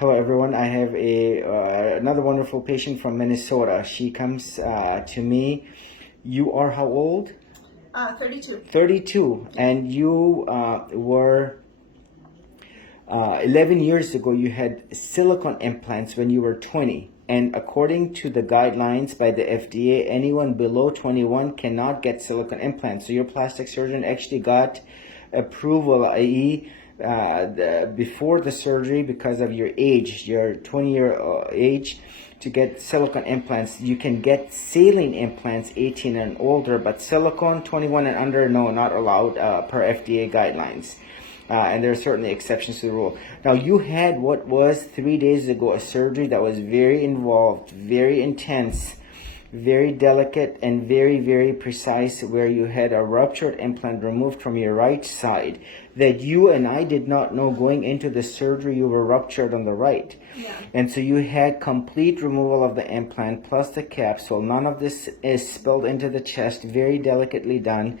Hello, everyone. I have another wonderful patient from Minnesota. She comes to me. You are how old? 32. 32. And you were 11 years ago. You had silicone implants when you were 20. And according to the guidelines by the FDA, anyone below 21 cannot get silicone implants. So your plastic surgeon actually got approval, i.e., before the surgery, because of your age, your 20-year age, to get silicone implants. You can get saline implants 18 and older, but silicone 21 and under, no, not allowed per FDA guidelines. And there are certainly exceptions to the rule. Now, you had what was 3 days ago a surgery that was very involved, very intense, very delicate, and very, very precise, where you had a ruptured implant removed from your right side that you and I did not know going into the surgery you were ruptured on the right. Yeah. And so you had complete removal of the implant plus the capsule. None of this is spilled into the chest, very delicately done.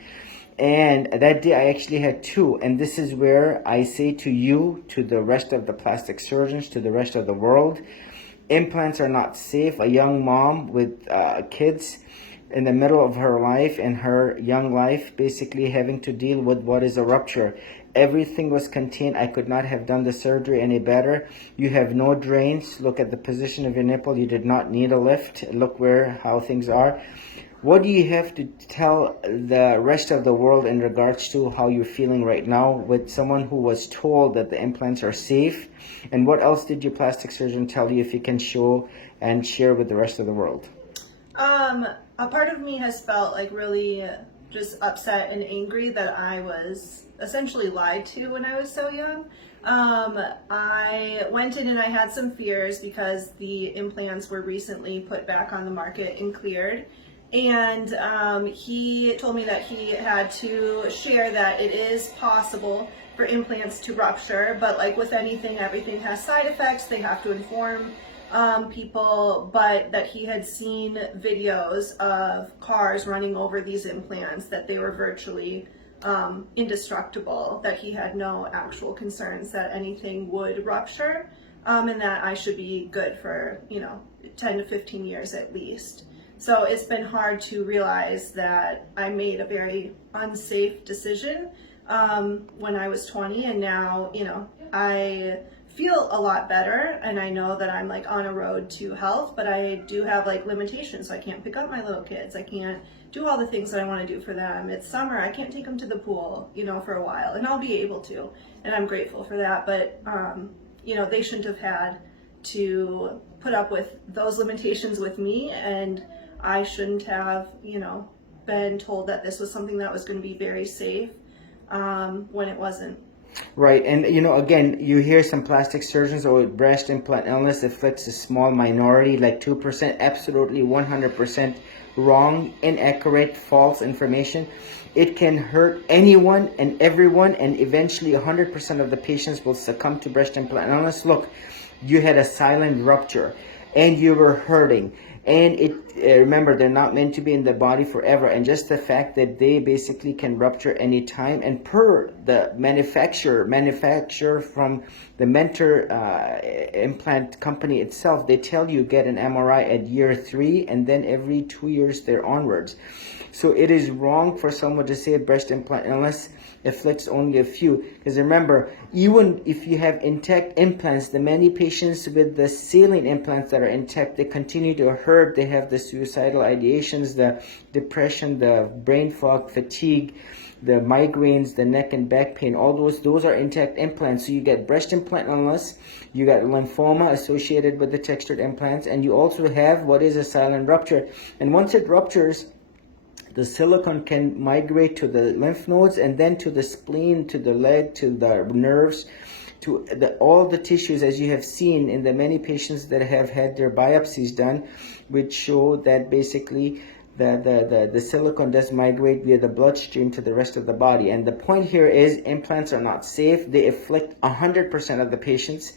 And that day I actually had two. And this is where I say to you, to the rest of the plastic surgeons, to the rest of the world, implants are not safe. A young mom with kids in the middle of her life and her young life, basically having to deal with what is a rupture. Everything was contained. I could not have done the surgery any better. You have no drains. Look at the position of your nipple. You did not need a lift. Look how things are. What do you have to tell the rest of the world in regards to how you're feeling right now with someone who was told that the implants are safe? And what else did your plastic surgeon tell you, if you can show and share with the rest of the world? A part of me has felt like really just upset and angry that I was essentially lied to when I was so young. I went in and I had some fears because the implants were recently put back on the market and cleared. And he told me that he had to share that it is possible for implants to rupture, but like with anything, everything has side effects. They have to inform people, but that he had seen videos of cars running over these implants, that they were virtually indestructible, that he had no actual concerns that anything would rupture, and that I should be good for, 10 to 15 years at least. So it's been hard to realize that I made a very unsafe decision when I was 20, and now, I feel a lot better, and I know that I'm like on a road to health, but I do have like limitations. So I can't pick up my little kids. I can't do all the things that I want to do for them. It's summer. I can't take them to the pool, for a while, and I'll be able to, and I'm grateful for that. But, they shouldn't have had to put up with those limitations with me, and I shouldn't have, been told that this was something that was going to be very safe when it wasn't. Right, and again, you hear some plastic surgeons, or breast implant illness afflicts a small minority, like 2%, absolutely 100% wrong, inaccurate, false information. It can hurt anyone and everyone, and eventually 100% of the patients will succumb to breast implant illness. Look, you had a silent rupture, and you were hurting. And remember, they're not meant to be in the body forever. And just the fact that they basically can rupture any time, and per the manufacturer from the mentor implant company itself, they tell you get an MRI at year 3, and then every 2 years there onwards. So it is wrong for someone to say breast implant illness afflicts only a few, because remember, even if you have intact implants, the many patients with the saline implants that are intact, they continue to hurt. They have the suicidal ideations, the depression, the brain fog, fatigue, the migraines, the neck and back pain. All those are intact implants. So you get breast implant illness, you got lymphoma associated with the textured implants, and you also have what is a silent rupture. And once it ruptures, the silicone can migrate to the lymph nodes, and then to the spleen, to the leg, to the nerves, to all the tissues, as you have seen in the many patients that have had their biopsies done, which show that basically the silicone does migrate via the bloodstream to the rest of the body. And the point here is, implants are not safe. They afflict 100% of the patients.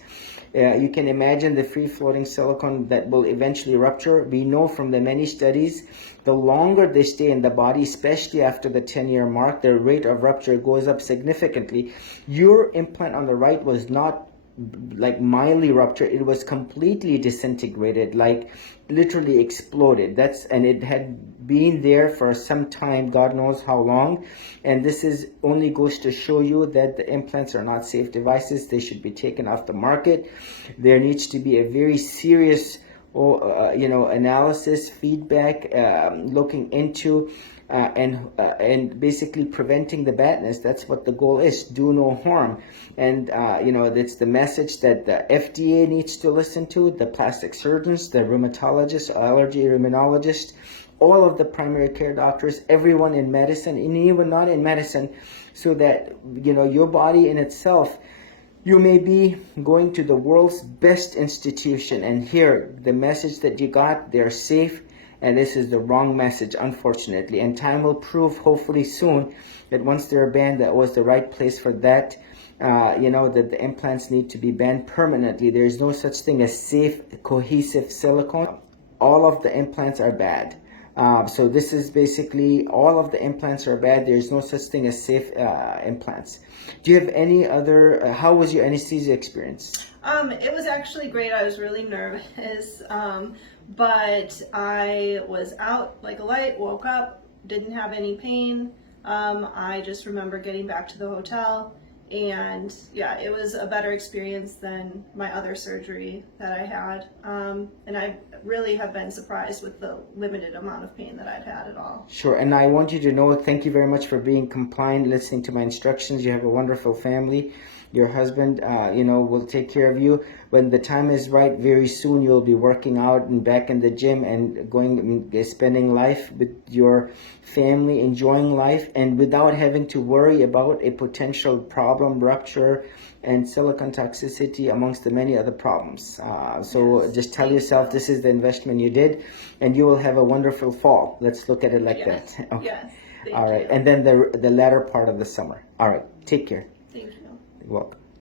You can imagine the free-floating silicone that will eventually rupture. We know from the many studies, the longer they stay in the body, especially after the 10-year mark, the rate of rupture goes up significantly. Your implant on the right was not like mildly ruptured. It was completely disintegrated, like literally exploded. And it had been there for some time, God knows how long. And this is only goes to show you that the implants are not safe devices. They should be taken off the market. There needs to be a very serious analysis, feedback, looking into and basically preventing the badness. That's what the goal is. Do no harm. And that's the message that the FDA needs to listen to, the plastic surgeons, the rheumatologists, allergy immunologists, all of the primary care doctors, everyone in medicine, and even not in medicine, so that your body in itself, you may be going to the world's best institution, and here the message that you got, they're safe, and this is the wrong message, unfortunately. And time will prove, hopefully soon, that once they're banned, that was the right place for that. That the implants need to be banned permanently. There is no such thing as safe, cohesive silicone. All of the implants are bad. So this is basically, all of the implants are bad. There's no such thing as safe implants. Do you have any other, how was your anesthesia experience? It was actually great. I was really nervous, but I was out like a light, woke up, didn't have any pain. I just remember getting back to the hotel, and yeah, it was a better experience than my other surgery that I had. And I really have been surprised with the limited amount of pain that I'd had at all. Sure, and I want you to know, thank you very much for being compliant, listening to my instructions. You have a wonderful family. Your husband, will take care of you. When the time is right, very soon you'll be working out and back in the gym and spending life with your family, enjoying life, and without having to worry about a potential problem, rupture, and silicone toxicity, amongst the many other problems. So yes, just tell yourself this is the investment you did, and you will have a wonderful fall. Let's look at it like that. Okay. Yes. All right, and then the latter part of the summer. All right, take care. Thank you. You're welcome.